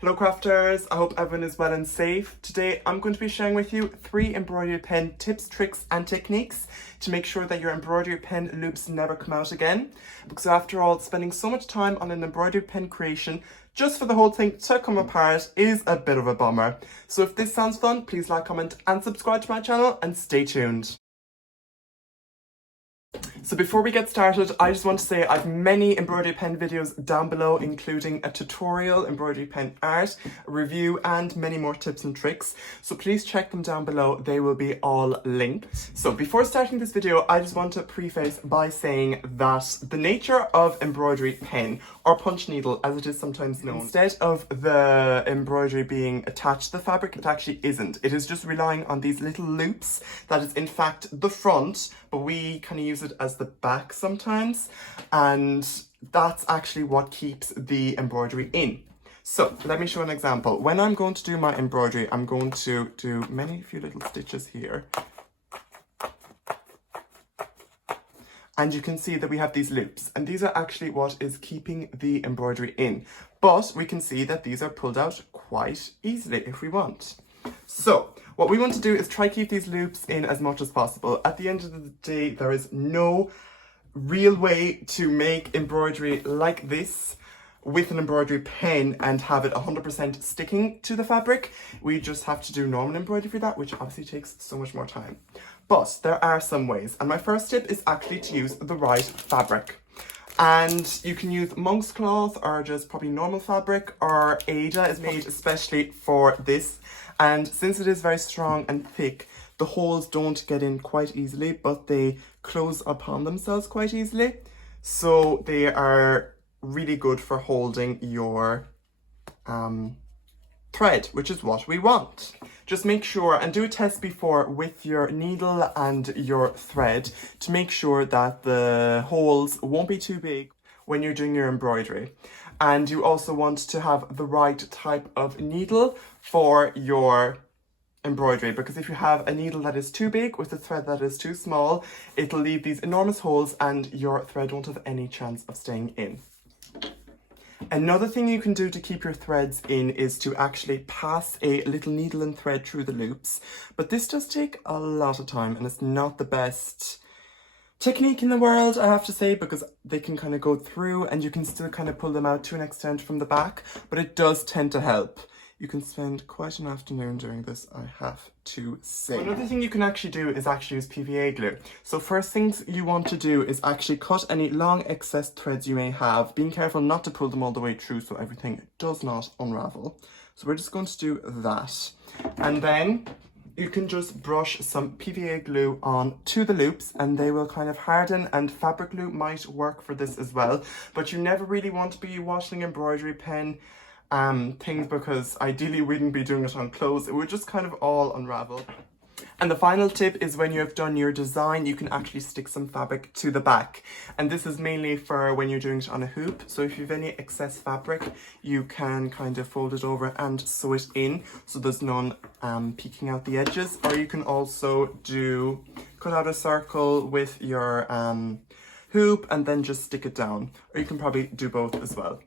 Hello crafters, I hope everyone is well and safe. Today I'm going to be sharing with you 3 embroidery pen tips, tricks and techniques to make sure that your embroidery pen loops never come out again. Because after all, spending so much time on an embroidery pen creation just for the whole thing to come apart is a bit of a bummer. So if this sounds fun, please like, comment and subscribe to my channel and stay tuned. So before we get started, I just want to say I have many embroidery pen videos down below, including a tutorial, embroidery pen art, a review and many more tips and tricks. So please check them down below, they will be all linked. So before starting this video, I just want to preface by saying that the nature of embroidery pen, or punch needle as it is sometimes known, instead of the embroidery being attached to the fabric, it actually isn't. It is just relying on these little loops that is in fact the front, but we kind of use it as the back sometimes, and that's actually what keeps the embroidery in. So let me show an example. When I'm going to do my embroidery, I'm going to do few little stitches here, and you can see that we have these loops, and these are actually what is keeping the embroidery in, but we can see that these are pulled out quite easily if we want. So what we want to do is try keep these loops in as much as possible. At the end of the day, there is no real way to make embroidery like this with an embroidery pen and have it 100% sticking to the fabric. We just have to do normal embroidery for that, which obviously takes so much more time. But there are some ways, and my first tip is actually to use the right fabric. And you can use monk's cloth or just probably normal fabric, or Ada is made especially for this. And since it is very strong and thick, the holes don't get in quite easily, but they close upon themselves quite easily. So they are really good for holding your thread, which is what we want. Just make sure and do a test before with your needle and your thread to make sure that the holes won't be too big when you're doing your embroidery. And you also want to have the right type of needle for your embroidery, because if you have a needle that is too big with a thread that is too small, it'll leave these enormous holes and your thread won't have any chance of staying in. Another thing you can do to keep your threads in is to actually pass a little needle and thread through the loops, but this does take a lot of time and it's not the best technique in the world, I have to say, because they can kind of go through and you can still kind of pull them out to an extent from the back, but it does tend to help. You can spend quite an afternoon doing this, I have to say. Another thing you can actually do is actually use PVA glue. So first things you want to do is actually cut any long excess threads you may have, being careful not to pull them all the way through so everything does not unravel. So we're just going to do that. And then you can just brush some PVA glue on to the loops and they will kind of harden, and fabric glue might work for this as well. But you never really want to be washing embroidery pen things, because ideally we wouldn't be doing it on clothes. It would just kind of all unravel. And the final tip is when you have done your design, you can actually stick some fabric to the back. And this is mainly for when you're doing it on a hoop. So if you have any excess fabric, you can kind of fold it over and sew it in so there's none peeking out the edges. Or you can also cut out a circle with your hoop and then just stick it down. Or you can probably do both as well.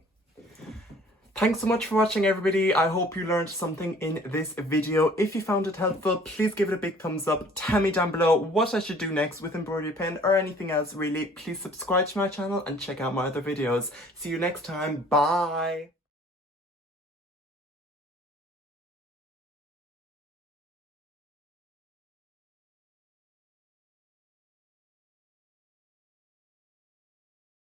Thanks so much for watching, everybody. I hope you learned something in this video. If you found it helpful, please give it a big thumbs up. Tell me down below what I should do next with embroidery pen or anything else really. Please subscribe to my channel and check out my other videos. See you next time. Bye.